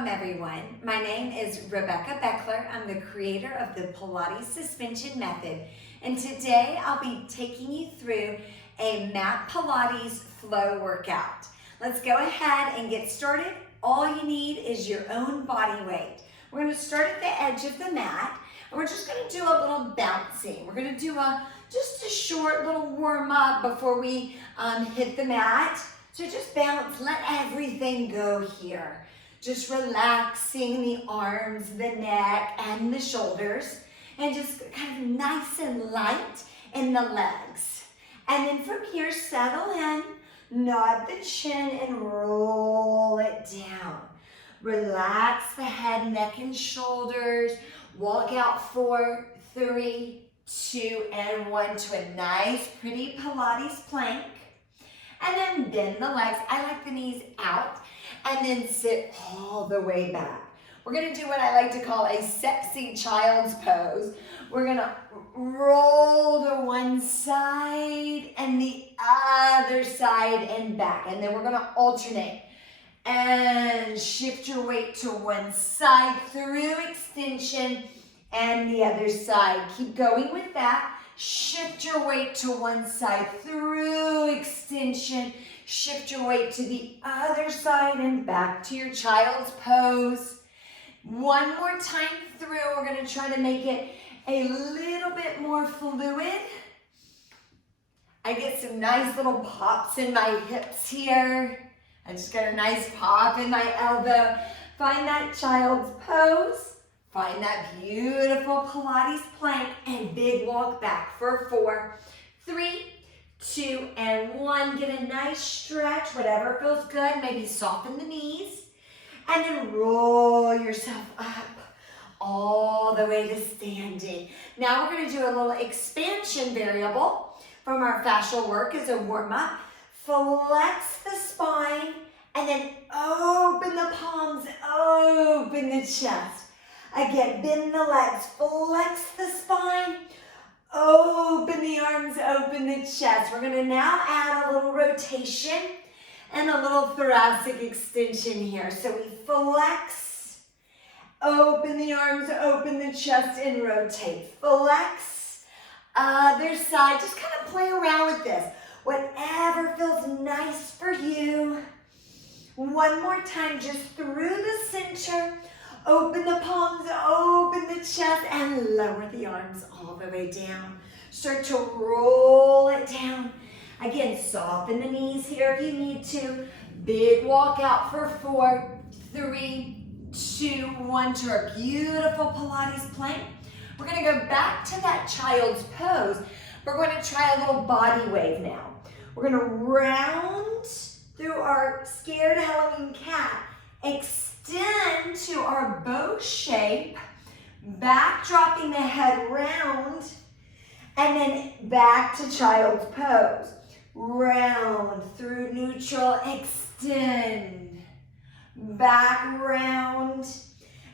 Welcome everyone. My name is Rebecca Beckler. I'm the creator of the Pilates Suspension Method. And today I'll be taking you through a mat Pilates flow workout. Let's go ahead and get started. All you need is your own body weight. We're going to start at the edge of the mat and we're just going to do a little bouncing. We're going to do just a short little warm up before we hit the mat. So just bounce, let everything go here. Just relaxing the arms, the neck, and the shoulders, and just kind of nice and light in the legs. And then from here, settle in, nod the chin, and roll it down. Relax the head, neck, and shoulders. Walk out 4, 3, 2, and 1 to a nice, pretty Pilates plank. And then bend the legs. I like the knees out. And then sit all the way back. We're gonna do what I like to call a sexy child's pose. We're gonna roll to one side and the other side and back. And then we're gonna alternate. And shift your weight to one side through extension and the other side. Keep going with that. Shift your weight to one side through extension. Shift your weight to the other side and back to your child's pose. One more time through. We're going to try to make it a little bit more fluid. I get some nice little pops in my hips here. I just got a nice pop in my elbow. Find that child's pose. Find that beautiful Pilates plank and big walk back for 4, 3, 2, and 1. Get a nice stretch, whatever feels good. Maybe soften the knees. And then roll yourself up all the way to standing. Now we're going to do a little expansion variable from our fascial work as a warm-up. Flex the spine and then open the palms, open the chest. Again, bend the legs, flex the spine, open the arms, open the chest. We're gonna now add a little rotation and a little thoracic extension here. So we flex, open the arms, open the chest, and rotate. Flex, other side. Just kind of play around with this. Whatever feels nice for you. One more time, just through the center. Open the palms, open the chest, and lower the arms all the way down. Start to roll it down. Again, soften the knees here if you need to. Big walk out for 4, 3, 2, 1 to our beautiful Pilates plank. We're going to go back to that child's pose. We're going to try a little body wave now. We're going to round through our scared Halloween cat. Extend to our bow shape, back dropping the head round, and then back to child's pose. Round through neutral, extend, back round,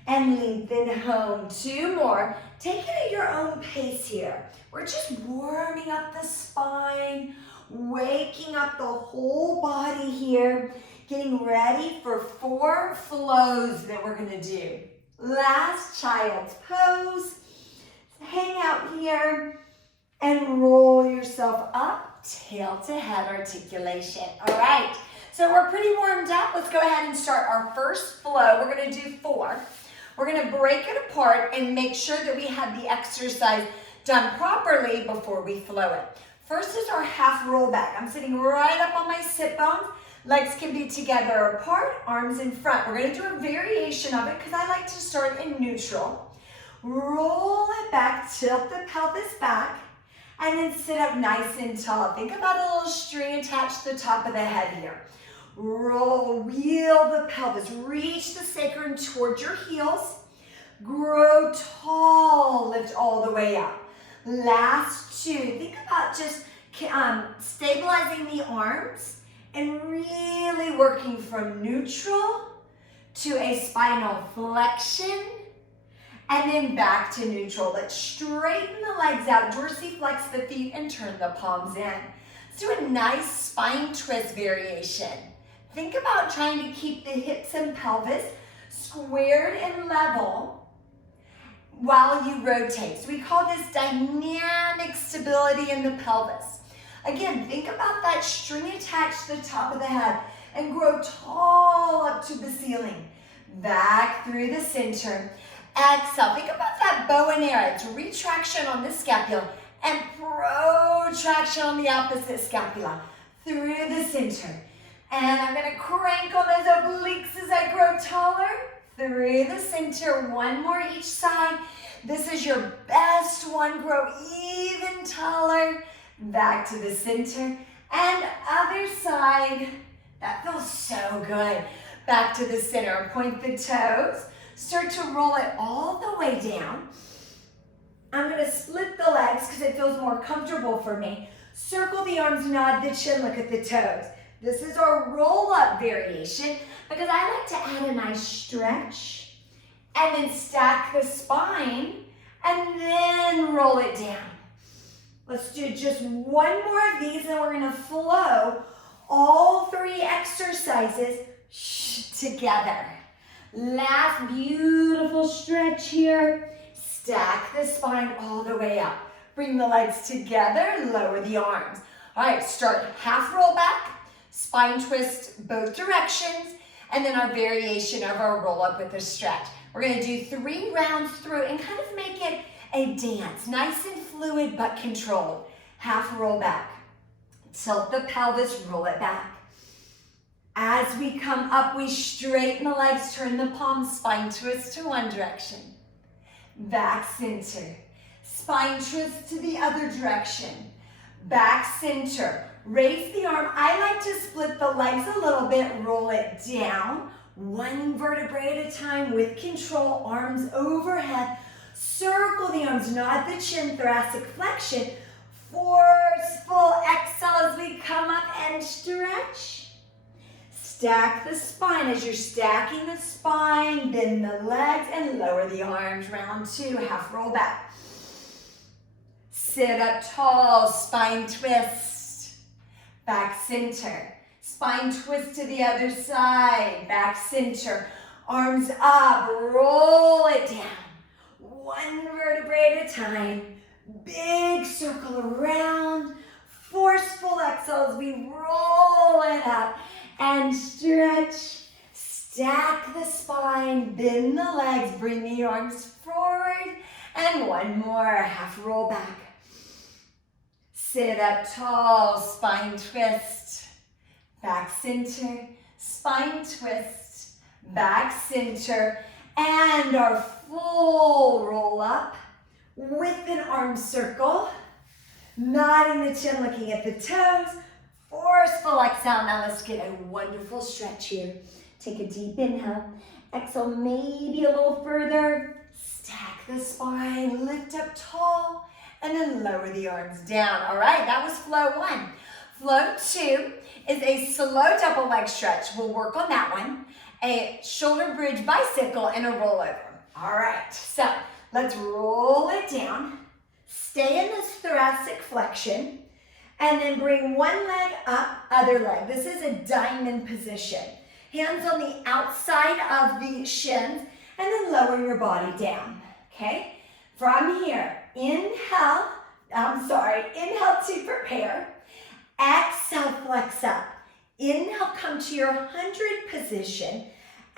and lengthen home. 2 more. Take it at your own pace here. We're just warming up the spine, waking up the whole body here. Getting ready for 4 flows that we're gonna do. Last child's pose. Hang out here and roll yourself up, tail to head articulation. All right, so we're pretty warmed up. Let's go ahead and start our first flow. We're gonna do 4. We're gonna break it apart and make sure that we have the exercise done properly before we flow it. First is our half roll back. I'm sitting right up on my sit bones. Legs can be together apart, arms in front. We're gonna do a variation of it because I like to start in neutral. Roll it back, tilt the pelvis back, and then sit up nice and tall. Think about a little string attached to the top of the head here. Roll, wheel the pelvis, reach the sacrum towards your heels. Grow tall, lift all the way up. Last 2, think about just stabilizing the arms and really working from neutral to a spinal flexion and then back to neutral. Let's straighten the legs out, dorsiflex the feet and turn the palms in. Let's do a nice spine twist variation. Think about trying to keep the hips and pelvis squared and level while you rotate. So we call this dynamic stability in the pelvis. Again, think about that string attached to the top of the head and grow tall up to the ceiling. Back through the center. Exhale. Think about that bow and arrow. It's retraction on the scapula and protraction on the opposite scapula. Through the center. And I'm going to crank on those obliques as I grow taller. Through the center. One more each side. This is your best one. Grow even taller. Back to the center. And other side. That feels so good. Back to the center. Point the toes. Start to roll it all the way down. I'm going to split the legs because it feels more comfortable for me. Circle the arms, nod the chin, look at the toes. This is our roll-up variation because I like to add a nice stretch and then stack the spine and then roll it down. Let's do just one more of these and we're going to flow all three exercises together. Last beautiful stretch here. Stack the spine all the way up. Bring the legs together, lower the arms. All right, start half roll back, spine twist both directions, and then our variation of our roll up with a stretch. We're gonna do 3 rounds through and kind of make it a dance, nice and fluid but controlled. Half roll back, tilt the pelvis, roll it back. As we come up, we straighten the legs, turn the palms, spine twist to one direction. Back center. Spine twist to the other direction. Back center. Raise the arm. I like to split the legs a little bit, roll it down. One vertebrae at a time with control, arms overhead. Circle the arms, nod the chin, thoracic flexion. Forceful exhale as we come up and stretch. Stack the spine. As you're stacking the spine, bend the legs and lower the arms. Round 2, half roll back. Sit up tall, spine twist. Back center. Spine twist to the other side. Back center. Arms up, roll it down. One vertebrae at a time. Big circle around. Forceful exhale as we roll it up. And stretch, stack the spine, bend the legs, bring the arms forward, and one more, half roll back. Sit up tall, spine twist, back center, spine twist, back center, and our full roll up with an arm circle, nodding the chin, looking at the toes. Forceful exhale. Now let's get a wonderful stretch here. Take a deep inhale. Exhale maybe a little further. Stack the spine, lift up tall, and then lower the arms down. All right, that was flow 1. Flow 2 is a slow double leg stretch. We'll work on that one. A shoulder bridge bicycle and a rollover. All right, so let's roll it down. Stay in this thoracic flexion. And then bring one leg up, other leg. This is a diamond position. Hands on the outside of the shins, and then lower your body down, okay? From here, inhale to prepare. Exhale, flex up. Inhale, come to your 100 position.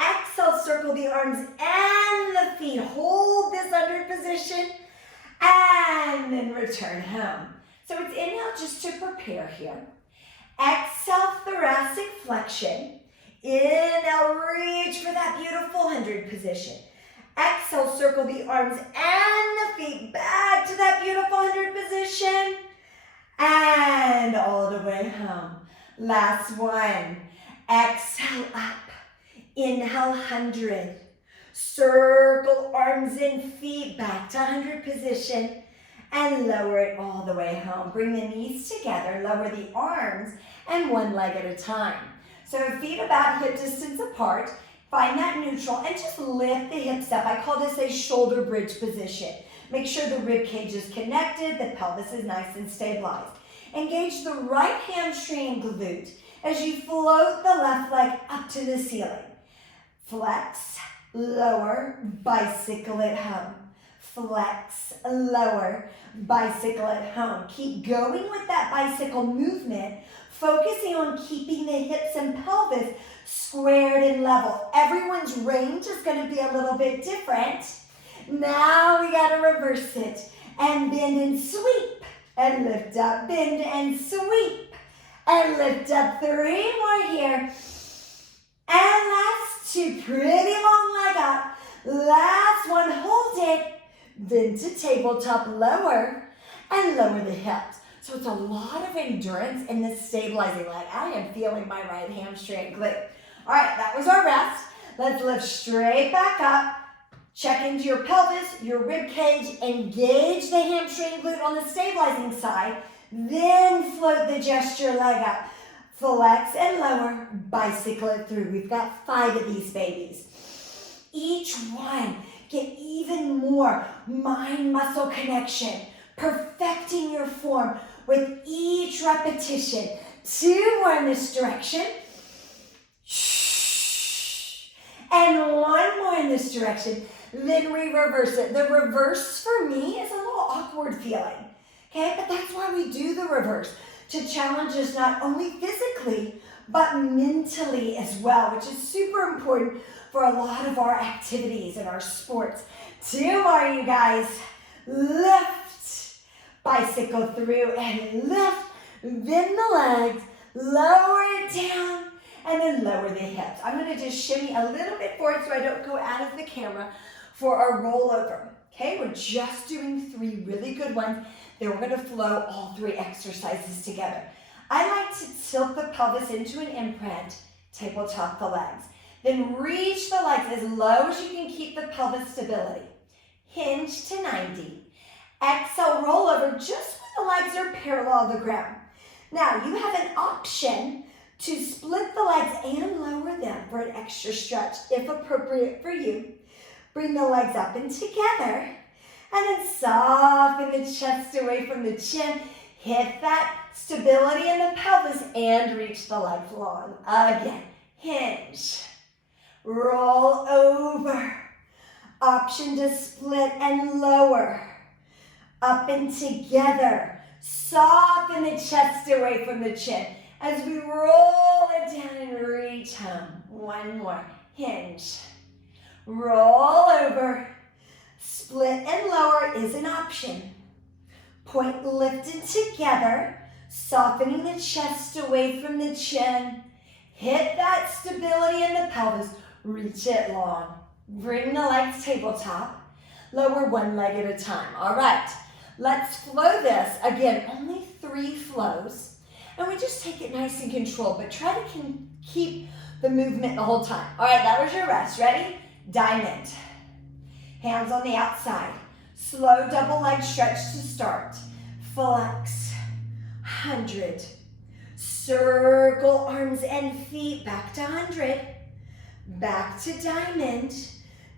Exhale, circle the arms and the feet. Hold this 100 position, and then return home. So it's inhale just to prepare here. Exhale, thoracic flexion. Inhale, reach for that beautiful 100 position. Exhale, circle the arms and the feet back to that beautiful 100 position. And all the way home. Last one. Exhale up. Inhale, 100. Circle arms and feet back to 100 position. And lower it all the way home. Bring the knees together, lower the arms, and one leg at a time. So feet about hip distance apart, find that neutral, and just lift the hips up. I call this a shoulder bridge position. Make sure the rib cage is connected, the pelvis is nice and stabilized. Engage the right hamstring and glute as you float the left leg up to the ceiling. Flex, lower, bicycle it home. Flex, lower, bicycle at home. Keep going with that bicycle movement, focusing on keeping the hips and pelvis squared and level. Everyone's range is going to be a little bit different. Now we got to reverse it and bend and sweep and lift up, bend and sweep and lift up. 3 more here. And last 2, pretty long leg up. Last one, hold it. Then to tabletop, lower, and lower the hips. So it's a lot of endurance in this stabilizing leg. I am feeling my right hamstring glute. All right, that was our rest. Let's lift straight back up. Check into your pelvis, your rib cage, engage the hamstring glute on the stabilizing side. Then float the gesture leg up. Flex and lower, bicycle it through. We've got 5 of these babies. Each one, get even more mind-muscle connection, perfecting your form with each repetition. 2 more in this direction. And 1 more in this direction. Then we reverse it. The reverse for me is a little awkward feeling, okay? But that's why we do the reverse, to challenge us not only physically, but mentally as well, which is super important for a lot of our activities and our sports. 2 more, you guys. Lift, bicycle through and lift, bend the legs, lower it down, and then lower the hips. I'm gonna just shimmy a little bit forward so I don't go out of the camera for our rollover. Okay, we're just doing 3 really good ones. Then we're gonna flow all 3 exercises together. I like to tilt the pelvis into an imprint, tabletop the legs. Then reach the legs as low as you can keep the pelvis stability. Hinge to 90. Exhale, roll over just when the legs are parallel to the ground. Now, you have an option to split the legs and lower them for an extra stretch, if appropriate for you. Bring the legs up and together. And then soften the chest away from the chin. Hit that stability in the pelvis and reach the legs long. Again, hinge. Roll over. Option to split and lower. Up and together. Soften the chest away from the chin as we roll it down and reach home. 1 more. Hinge. Roll over. Split and lower is an option. Point lifted together, softening the chest away from the chin. Hit that stability in the pelvis. Reach it long. Bring the legs tabletop. Lower 1 leg at a time. All right, let's flow this. Again, only 3 flows. And we just take it nice and controlled, but try to keep the movement the whole time. All right, that was your rest. Ready? Diamond. Hands on the outside. Slow double leg stretch to start. Flex. 100. Circle arms and feet back to 100. Back to diamond.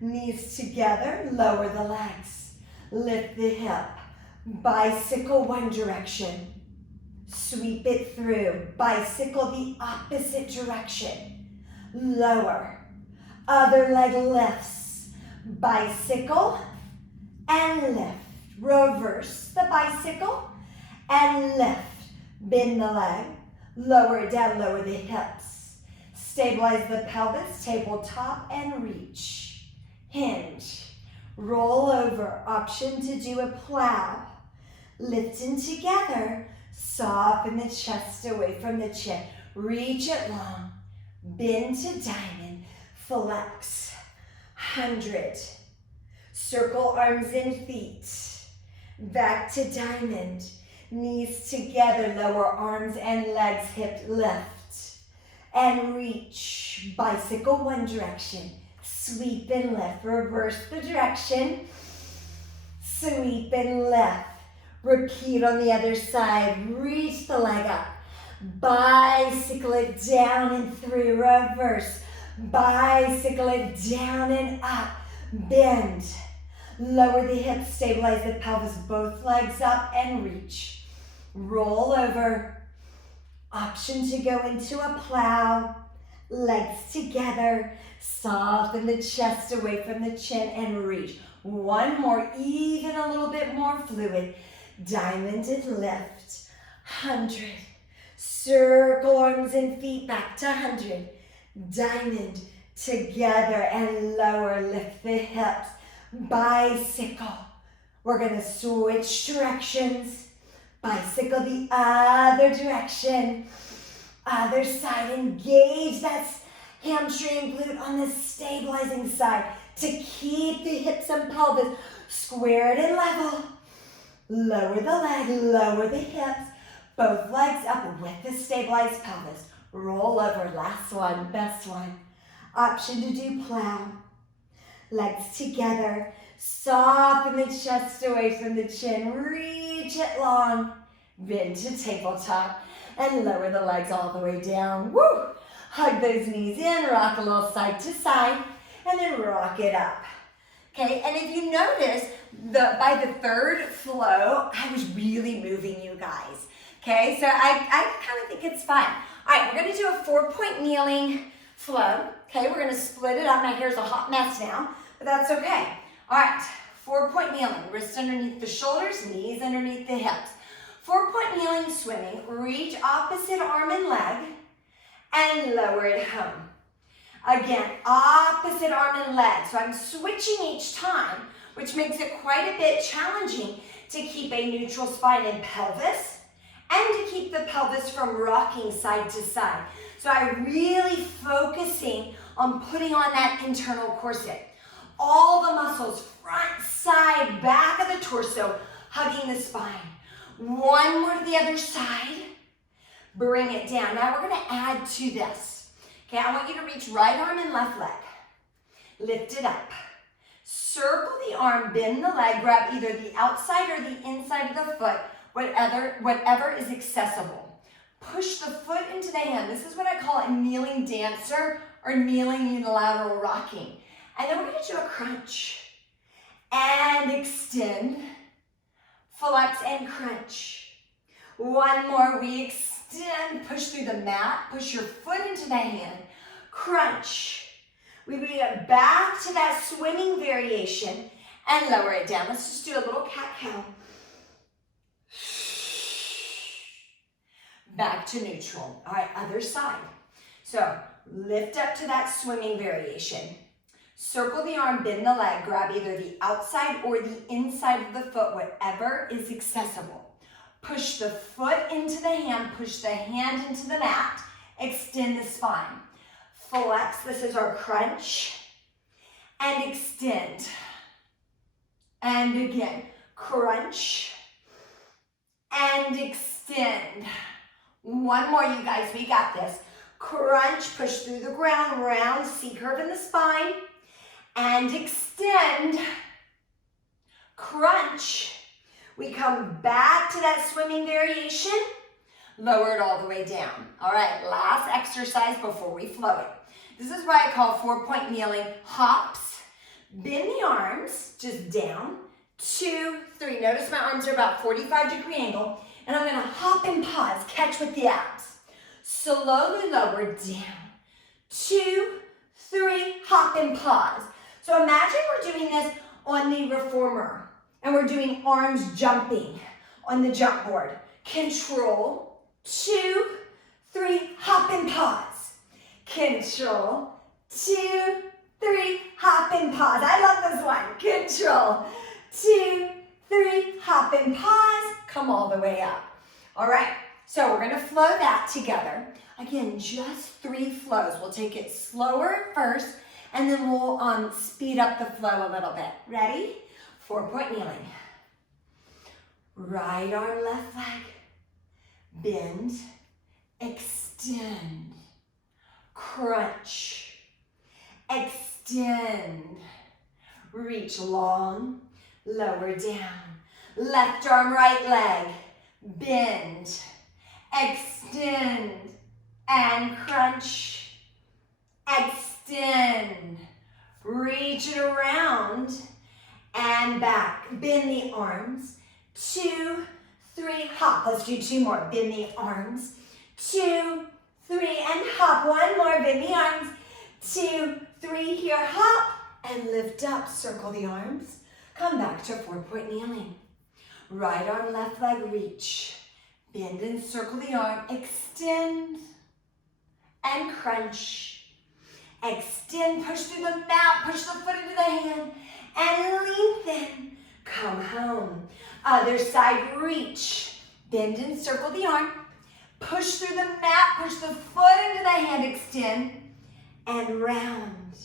Knees together. Lower the legs. Lift the hip. Bicycle 1 direction. Sweep it through. Bicycle the opposite direction. Lower. Other leg lifts. Bicycle and lift. Reverse the bicycle and lift. Bend the leg. Lower it down, lower the hips. Stabilize the pelvis, tabletop and reach. Hinge. Roll over. Option to do a plow. Lifting together. Soften the chest away from the chin. Reach it long. Bend to diamond. Flex. 100. Circle arms and feet. Back to diamond. Knees together. Lower arms and legs. Hip lift. And reach. Bicycle 1 direction. Sweep and lift. Reverse the direction. Sweep and lift. Repeat on the other side. Reach the leg up. Bicycle it down and through. Reverse. Bicycle it down and up. Bend. Lower the hips. Stabilize the pelvis. Both legs up and reach. Roll over. Option to go into a plow. Legs together. Soften the chest away from the chin and reach. One more, even a little bit more fluid. Diamond and lift. 100. Circle arms and feet back to 100. Diamond together and lower. Lift the hips. Bicycle. We're going to switch directions. Bicycle the other direction. Other side. Engage that hamstring glute on the stabilizing side to keep the hips and pelvis squared and level. Lower the leg, lower the hips. Both legs up with the stabilized pelvis. Roll over. Last one, best one. Option to do plow. Legs together. Soften the chest away from the chin. Reach it long. Bend to tabletop. And lower the legs all the way down. Woo! Hug those knees in. Rock a little side to side. And then rock it up. Okay, and if you notice, by the third flow, I was really moving you guys. Okay, so I kind of think it's fun. All right, we're going to do a 4-point kneeling flow. Okay, we're going to split it up. My hair's a hot mess now, but that's okay. All right, 4-point kneeling. Wrists underneath the shoulders, knees underneath the hips. 4-point kneeling swimming. Reach opposite arm and leg and lower it home. Again, opposite arm and leg. So I'm switching each time, which makes it quite a bit challenging to keep a neutral spine and pelvis and to keep the pelvis from rocking side to side. So I'm really focusing on putting on that internal corset. All the muscles, front, side, back of the torso, hugging the spine. One more to the other side. Bring it down. Now we're going to add to this. Okay, I want you to reach right arm and left leg. Lift it up. Circle the arm, bend the leg, grab either the outside or the inside of the foot, whatever is accessible. Push the foot into the hand. This is what I call a kneeling dancer or kneeling unilateral rocking. And then we're going to do a crunch. And extend. Flex and crunch. One more, we extend, push through the mat, push your foot into the hand, crunch. We bring it back to that swimming variation and lower it down. Let's just do a little cat-cow. Back to neutral. All right, other side. So lift up to that swimming variation. Circle the arm, bend the leg, grab either the outside or the inside of the foot, whatever is accessible. Push the foot into the hand, push the hand into the mat, extend the spine. Flex, this is our crunch, and extend. And again, crunch, and extend. One more, you guys, we got this. Crunch, push through the ground, round C-curve in the spine, and extend. Crunch. We come back to that swimming variation, lower it all the way down. All right, last exercise before we flow it. This is why I call 4-point kneeling hops. Bend the arms, just down, 2, 3. Notice my arms are about 45-degree angle, and I'm gonna hop and pause, catch with the abs. Slowly lower down, 2, 3, hop and pause. So imagine we're doing this on the reformer. And we're doing arms jumping on the jump board. Control, 2, 3, hop and pause. Control, 2, 3, hop and pause. I love this one. Control, 2, 3, hop and pause. Come all the way up. All right, so we're gonna flow that together. Again, just 3 flows. We'll take it slower first, and then we'll speed up the flow a little bit. Ready? 4-point kneeling. Right arm, left leg. Bend, extend, crunch, extend, reach long, lower down. Left arm, right leg. Bend, extend, and crunch, extend. Reach it around. And back. Bend the arms. 2, 3, hop. Let's do 2 more. Bend the arms. 2, 3, and hop. One more. Bend the arms. 2, 3 here, hop, and lift up, circle the arms. Come back to 4-point kneeling. Right arm, left leg, reach. Bend and circle the arm, extend, and crunch. Extend, push through the mat, push the foot into the hand, and lengthen. Come home. Other side, reach. Bend and circle the arm. Push through the mat, push the foot into the hand, extend, and round.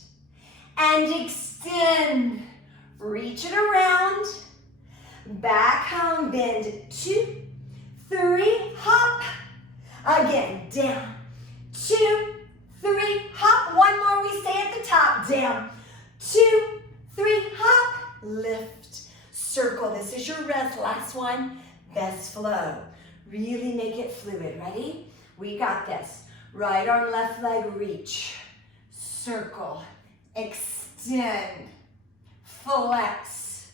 And extend. Reach it around. Back home, bend 2, 3, hop. Again, down. 2, 3, hop. One more, we stay at the top. Down. 2, 3, hop. Lift. Circle. This is your rest. Last one. Best flow. Really make it fluid. Ready? We got this. Right arm, left leg, reach. Circle. Extend. Flex.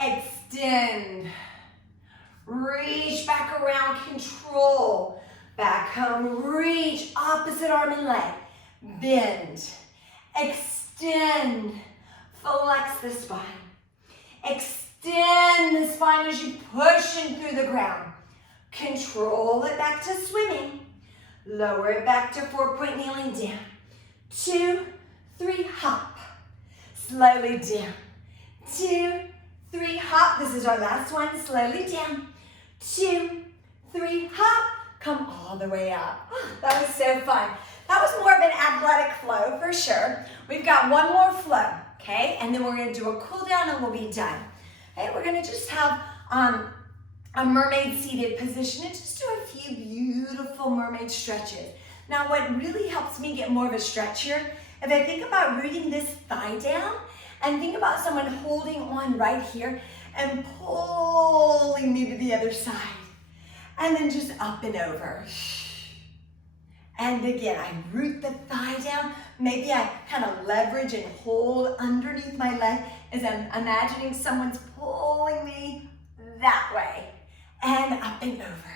Extend. Reach back around, control. Back home, reach, opposite arm and leg. Bend. Extend. Flex the spine. Extend the spine as you push in through the ground. Control it back to swimming. Lower it back to 4-point kneeling down. 2, 3, hop. Slowly down. 2, 3, hop. This is our last one. Slowly down. 2, 3, hop. Come all the way up. That was so fun. That was more of an athletic flow for sure. We've got one more flow, okay? And then we're gonna do a cool down and we'll be done. Okay, we're gonna just have a mermaid seated position and just do a few beautiful mermaid stretches. Now what really helps me get more of a stretch here, if I think about rooting this thigh down and think about someone holding on right here and pulling me to the other side. And then just up and over. And again, I root the thigh down. Maybe I kind of leverage and hold underneath my leg as I'm imagining someone's pulling me that way. And up and over.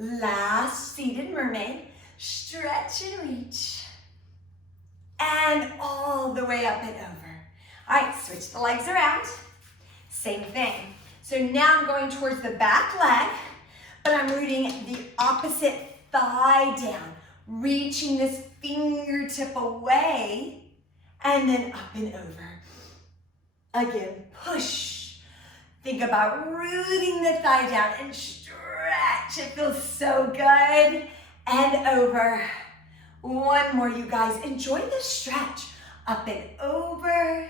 Last seated mermaid. Stretch and reach. And all the way up and over. All right, switch the legs around. Same thing. So now I'm going towards the back leg, but I'm rooting the opposite thigh down, reaching this fingertip away, and then up and over. Again, push. Think about rooting the thigh down and stretch. It feels so good. And over. One more, you guys. Enjoy the stretch. Up and over.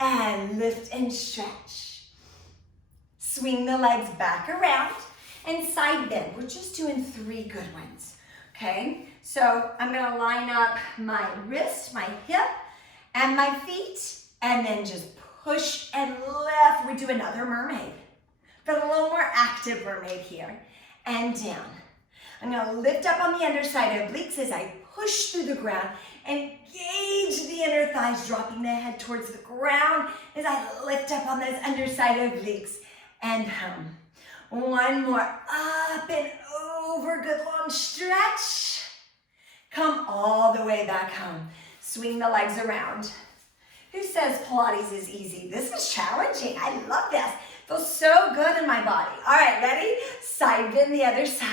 And lift and stretch. Swing the legs back around and side bend. We're just doing 3 good ones, okay? So I'm gonna line up my wrist, my hip, and my feet, and then just push and lift. We do another mermaid, but a little more active mermaid here, and down. I'm gonna lift up on the underside obliques as I push through the ground, engage the inner thighs, dropping the head towards the ground as I lift up on those underside obliques. And home. One more, up and over, good long stretch. Come all the way back home. Swing the legs around. Who says Pilates is easy? This is challenging. I love this. Feels so good in my body. All right, ready? Side bend the other side.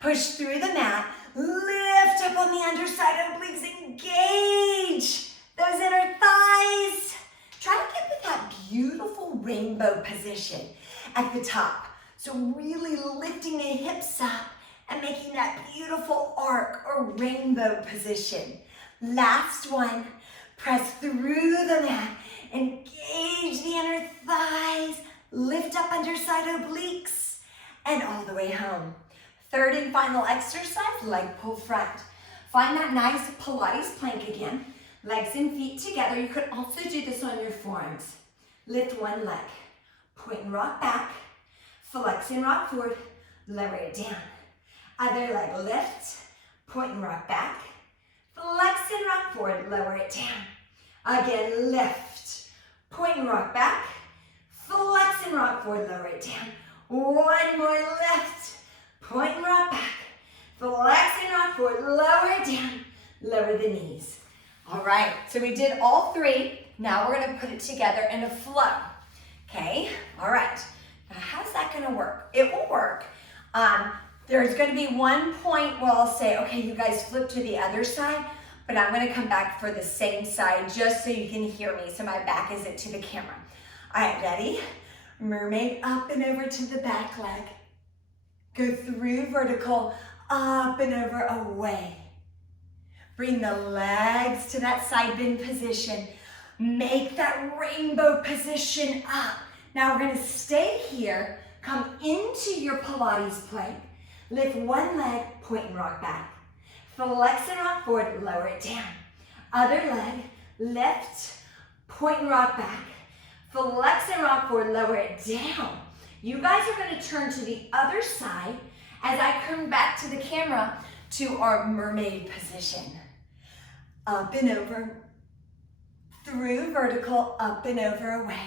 Push through the mat. Lift up on the underside obliques. Engage those inner thighs. Try to get with that beautiful rainbow position at the top. So really lifting the hips up and making that beautiful arc or rainbow position. Last one, press through the mat, engage the inner thighs, lift up underside obliques, and all the way home. Third and final exercise, leg pull front. Find that nice Pilates plank again. Legs and feet together. You could also do this on your forearms. Lift one leg. Point and rock back, flex and rock forward, lower it down. Other leg lift, point and rock back, flex and rock forward, lower it down. Again, lift, point and rock back, flex and rock forward, lower it down. One more lift, point and rock back, flex and rock forward, lower it down. lower the knees. All right, so we did all three. Now we're gonna put it together in a flow, okay? All right, now how's that gonna work? It will work. There's gonna be one point where I'll say, okay, you guys flip to the other side, but I'm gonna come back for the same side just so you can hear me, so my back isn't to the camera. All right, ready? Mermaid up and over to the back leg. Go through vertical, up and over, away. Bring the legs to that side bend position. Make that rainbow position up. Now we're gonna stay here, come into your Pilates plank, lift one leg, point and rock back. Flex and rock forward, lower it down. Other leg, lift, point and rock back. Flex and rock forward, lower it down. You guys are gonna turn to the other side as I come back to the camera to our mermaid position. Up and over, through vertical, up and over, away.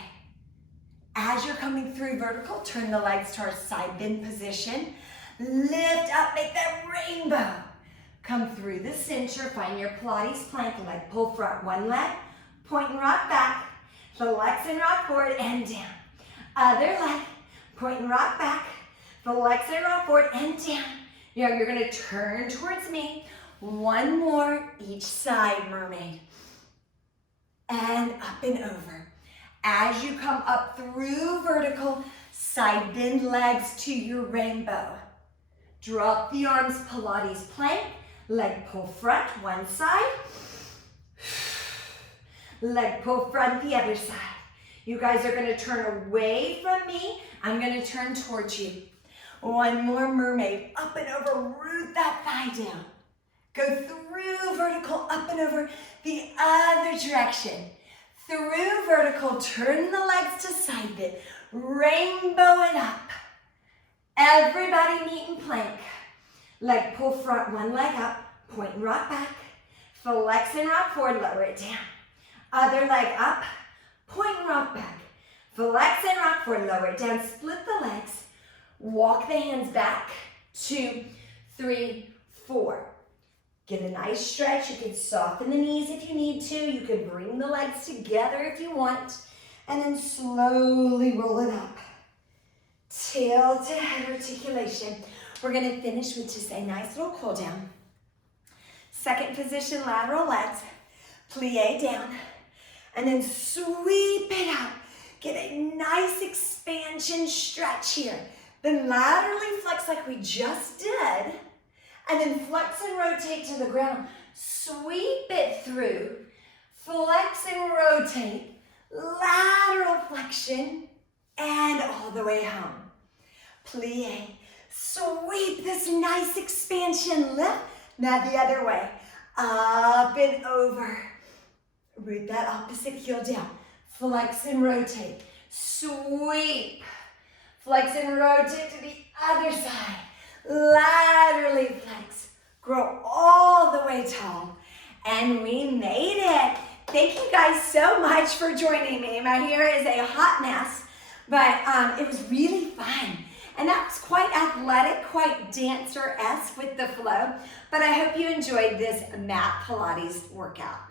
As you're coming through vertical, turn the legs to our side bend position. Lift up, make that rainbow. Come through the center, find your Pilates plank, leg pull front, one leg, point and rock back, flex and rock forward and down. Other leg, point and rock back, flex and rock forward and down. Now you're gonna turn towards me. One more each side, mermaid. And up and over. As you come up through vertical, side bend legs to your rainbow. Drop the arms, Pilates plank, leg pull front, one side. Leg pull front, the other side. You guys are gonna turn away from me. I'm gonna turn towards you. One more mermaid, up and over, root that thigh down. Go through vertical, up and over, the other direction. Through vertical, turn the legs to side bend, rainbow it up. Everybody meet in plank. Leg pull front, one leg up, point and rock back. Flex and rock forward, lower it down. Other leg up, point and rock back. Flex and rock forward, lower it down. Split the legs. Walk the hands back. 2, 3, 4. Get a nice stretch. You can soften the knees if you need to. You can bring the legs together if you want. And then slowly roll it up. Tail to head articulation. We're going to finish with just a nice little cool down. Second position, lateral legs. Plie down. And then sweep it out. Get a nice expansion stretch here. Then laterally flex like we just did. And then flex and rotate to the ground. Sweep it through. Flex and rotate. Lateral flexion. And all the way home. Plie. Sweep this nice expansion. Lift. Now the other way. Up and over. Root that opposite heel down. Flex and rotate. Sweep. Flex and rotate to the other side. Laterally flex. Grow all the way tall. And we made it. Thank you guys so much for joining me. My hair is a hot mess, but it was really fun. And that was quite athletic, quite dancer-esque with the flow. But I hope you enjoyed this mat Pilates workout.